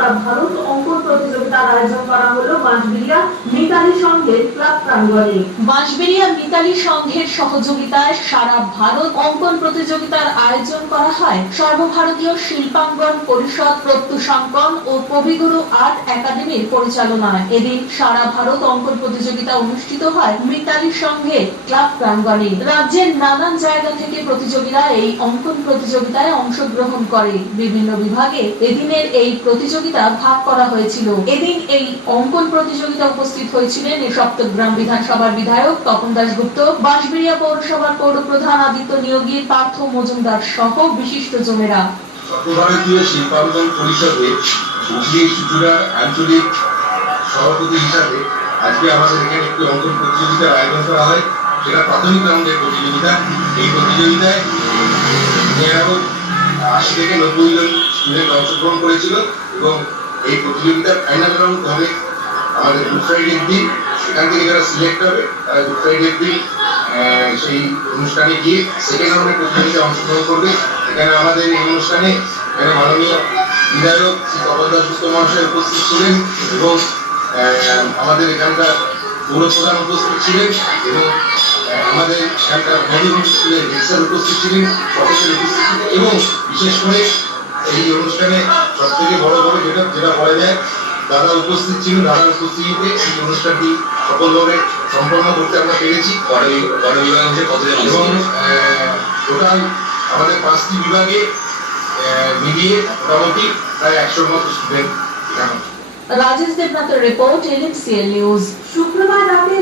সারা ভারত অঙ্কন প্রতিযোগিতার আয়োজন করা হলো বাঁশবেড়িয়া মিতালি সংঘের ক্লাব প্রাঙ্গণে। বাঁশবেড়িয়া মিতালি সংঘের সহযোগিতায় সারা ভারত অঙ্কন প্রতিযোগিতার আয়োজন করা হয়। সর্বভারতীয় শিল্পাঙ্গন পরিষদ প্রত্যুষাঙ্কন ও কবিগুরু আর্ট একাডেমির পরিচালনায়। এদিন সারা ভারত অঙ্কন প্রতিযোগিতা অনুষ্ঠিত হয় মিতালি সংঘে ক্লাব প্রাঙ্গণে। রাজ্যের নানান জায়গা থেকে প্রতিযোগীরা এই অঙ্কন প্রতিযোগিতায় অংশগ্রহণ করে। বিভিন্ন বিভাগে এদিনের এই প্রতিযোগিতা ভাগ করা হয়েছিল। এদিন এই অঙ্কন প্রতিযোগিতা উপস্থিত হয়েছিলেন সপ্তগ্রাম বিধানসভার বিধায়ক তপন দাশগুপ্ত। বাঁশবেড়িয়া পৌরসভার পৌরপ্রধান আদিত্য নিয়োগী পার্থ মজুমদার সহ বিশিষ্ট জনেরা। সর্বভারতীয় শিল্পাঙ্গন পরিষদে হুগলি চুচুড়ার আঞ্চলিক সভাপতি হিসাবে আজকে আমাদের এখানে একটি অঙ্কন প্রতিযোগিতার আয়োজন করা হয়। সেটা প্রাথমিক রাউন্ডের প্রতিযোগিতা। এই প্রতিযোগিতায় আশি থেকে নব্বই জন স্টুডেন্ট অংশগ্রহণ করেছিল এবং এই প্রতিযোগিতার ফাইনাল রাউন্ড হবে আমাদের গুড ফ্রাইডের দিন সেখান থেকে যারা সিলেক্ট হবে, তারা গুড ফ্রাইডের দিন সেই অনুষ্ঠানে গিয়ে সেকেন্ড রাউন্ডের প্রতিযোগিতায় অংশগ্রহণ করবে। এখানে আমাদের এই অনুষ্ঠানে এখানে মাননীয় বিধায়ক শ্রী কমল দাসগুপ্ত মহাশয় উপস্থিত ছিলেন এবং আমাদের এখানকার পৌরপ্রধান উপস্থিত ছিলেন এবং আমাদের এখানকার উপস্থিত ছিলেন প্রফেসর উপস্থিত ছিলেন। এবং বিশেষ করে এই অনুষ্ঠানে সব থেকে বড় বড় যেটা যেটা বলা যায় দাদা উপস্থিত ছিল দাদার উপস্থিতিতে এই অনুষ্ঠানটি সফলভাবে সম্পন্ন করতে আমরা পেরেছি। এবং টোটাল আমাদের পাঁচটি বিভাগে আহ, মিলিয়ে মোটামুটি প্রায় একশোর মতো স্টুডেন্ট রাজেশ দেবনাথের রিপোর্ট এলএমসিএল নিউজ শুক্রবার রাতে